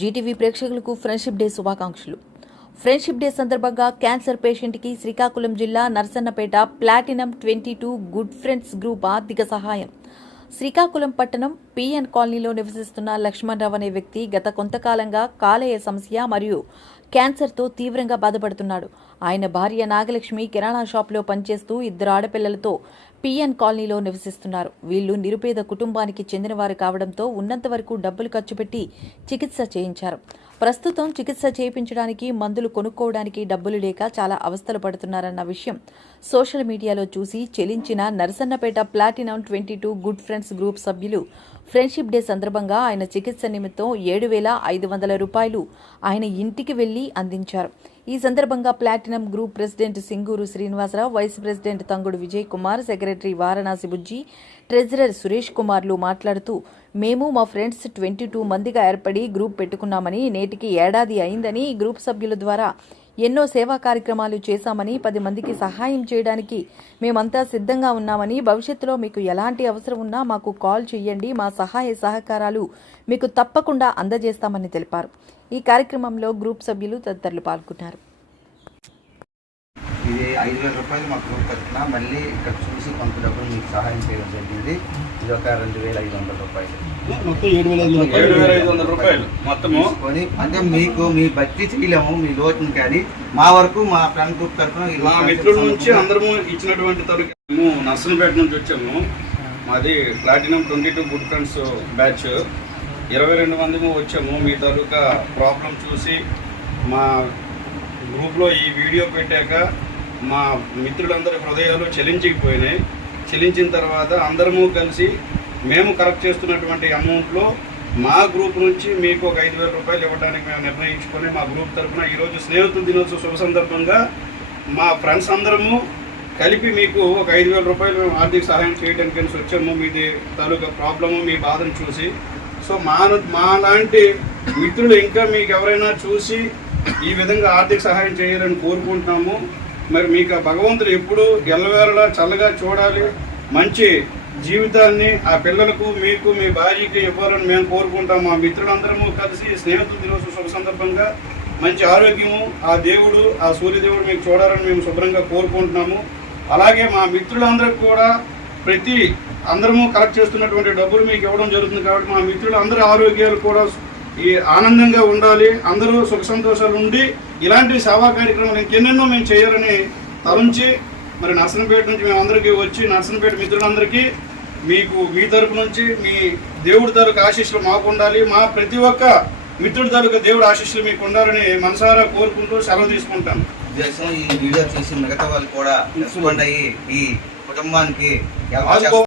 Zee TV ప్రేక్షకులకు friendship day శుభాకాంక్షలు. Friendship day సందర్భంగా క్యాన్సర్ పేషెంట్కి శ్రీకాకుళం జిల్లా Narasannapeta platinum 22 good friends group ఆర్థిక సహాయం. శ్రీకాకుళం పట్టణం పిఎన్ కాలనీలో నివసిస్తున్న లక్ష్మణరావు అనే వ్యక్తి గత కొంతకాలంగా కాలేయ సమస్య మరియు క్యాన్సర్తో తీవ్రంగా బాధపడుతున్నాడు. ఆయన భార్య నాగలక్ష్మి కిరాణా షాప్లో పనిచేస్తూ 2 ఆడపిల్లలతో పిఎన్ కాలనీలో నివసిస్తున్నారు. వీళ్లు నిరుపేద కుటుంబానికి చెందినవారు కావడంతో ఉన్నంత వరకు డబ్బులు ఖర్చు పెట్టి చికిత్స చేయించారు. ప్రస్తుతం చికిత్స చేయించడానికి మందులు కొనుక్కోవడానికి డబ్బులు లేక చాలా అవస్థలు పడుతున్నారన్న విషయం సోషల్ మీడియాలో చూసి చెలించిన Narasannapeta platinum 22 good friends group సభ్యులు ఫ్రెండ్షిప్ డే సందర్భంగా ఆయన చికిత్స నిమిత్తం 7,500 రూపాయలు ఆయన ఇంటికి వెళ్లి అందించారు. ఈ సందర్భంగా platinum group president Singuru Srinivasarao, vice president Tangudu Vijay Kumar, secretary Varanasi Bujji, treasurer Suresh కుమార్లు మాట్లాడుతూ, మేము మా ఫ్రెండ్స్ 22 మందిగా ఏర్పడి గ్రూప్ పెట్టుకున్నామని, నేటికి ఏడాది అయిందని, గ్రూప్ సభ్యుల ద్వారా ఎన్నో సేవా కార్యక్రమాలు చేశామని, 10 మందికి సహాయం చేయడానికి మేమంతా సిద్ధంగా ఉన్నామని, భవిష్యత్తులో మీకు ఎలాంటి అవసరం ఉన్నా మాకు కాల్ చేయండి, మా సహాయ సహకారాలు మీకు తప్పకుండా అందజేస్తామని తెలిపారు. ఈ కార్యక్రమంలో గ్రూప్ సభ్యులు తదితరులు పాల్గొన్నారు. ఇది 5,000 రూపాయలు మా గ్రూప్ తరఫున మళ్ళీ ఇక్కడ చూసి కొంత డబ్బులు మీకు సహాయం చేయడం జరిగింది. ఇది ఒక 2,500 రూపాయలు, మొత్తం 7,500 రూపాయలు మొత్తము తీసుకొని, అంటే మీకు మీ భర్తీ చేయలేము మీ లోటును, కానీ మా వరకు మా ఫ్రెండ్ గ్రూప్ తరఫున మా మిత్రుల నుంచి అందరము ఇచ్చినటువంటి తరకు మేము నర్సన్నపేట నుంచి వచ్చాము. మాది ప్లాటినం 22 గుడ్ ఫ్రెండ్స్ బ్యాచ్ 22 మందిము వచ్చాము. మీ తాలూకా ప్రాబ్లం చూసి మా గ్రూప్లో ఈ వీడియో పెట్టాక మా మిత్రులందరి హృదయాలు చెలించిపోయినాయి. చెలించిన తర్వాత అందరము కలిసి మేము కరెక్ట్ చేస్తున్నటువంటి అమౌంట్లో మా గ్రూప్ నుంచి మీకు ఒక 5,000 రూపాయలు ఇవ్వడానికి మేము నిర్ణయించుకొని మా గ్రూప్ తరఫున ఈరోజు స్నేహితుల దినోత్సవ శుభ సందర్భంగా మా ఫ్రెండ్స్ అందరము కలిపి మీకు ఒక 5,000 రూపాయలు మేము ఆర్థిక సహాయం చేయడానికి వచ్చాము. మీది తాలూకా ప్రాబ్లము మీ బాధను చూసి. సో మా లాంటి మిత్రులు ఇంకా మీకు ఎవరైనా చూసి ఈ విధంగా ఆర్థిక సహాయం చేయాలని కోరుకుంటున్నాము. మరి మీకు భగవంతుడు ఎప్పుడు ఎల్లవేళలా చల్లగా చూడాలి, మంచి జీవితాన్ని ఆ పిల్లలకు మీకు మీ భార్యకి ఇవ్వాలని మేము కోరుకుంటాము. మా మిత్రులందరము కలిసి స్నేహితుల దినోత్సవ శుభ సందర్భంగా మంచి ఆరోగ్యము ఆ దేవుడు ఆ సూర్యదేవుడు మీకు చూడాలని మేము శుభ్రంగా కోరుకుంటున్నాము. అలాగే మా మిత్రులందరికీ కూడా అందరము కలెక్ట్ చేస్తున్నటువంటి డబ్బులు మీకు ఇవ్వడం జరుగుతుంది. కాబట్టి మా మిత్రులు అందరి ఆరోగ్యాలు కూడా ఈ ఆనందంగా ఉండాలి, అందరూ సుఖ సంతోషాలు ఉండి ఇలాంటి సేవా కార్యక్రమాలు ఇంకెన్నెన్నో మేము చేయాలని తలంచి మరి నర్సన్నపేట నుంచి మేము అందరికీ వచ్చి నర్సన్నపేట మిత్రులందరికీ మీకు మీ తరపు నుంచి మీ దేవుడి తాలూకు ఆశీస్సులు మాకు ఉండాలి, మా ప్రతి ఒక్క మిత్రుడి తాలూకు దేవుడి ఆశీస్సులు మీకు ఉండాలని మనసారా కోరుకుంటూ సెలవు తీసుకుంటాను. ఈ వీడియో చూసి మిగతా వాళ్ళు కూడా రెస్పాండ్ అయ్యి ఈ కుటుంబానికి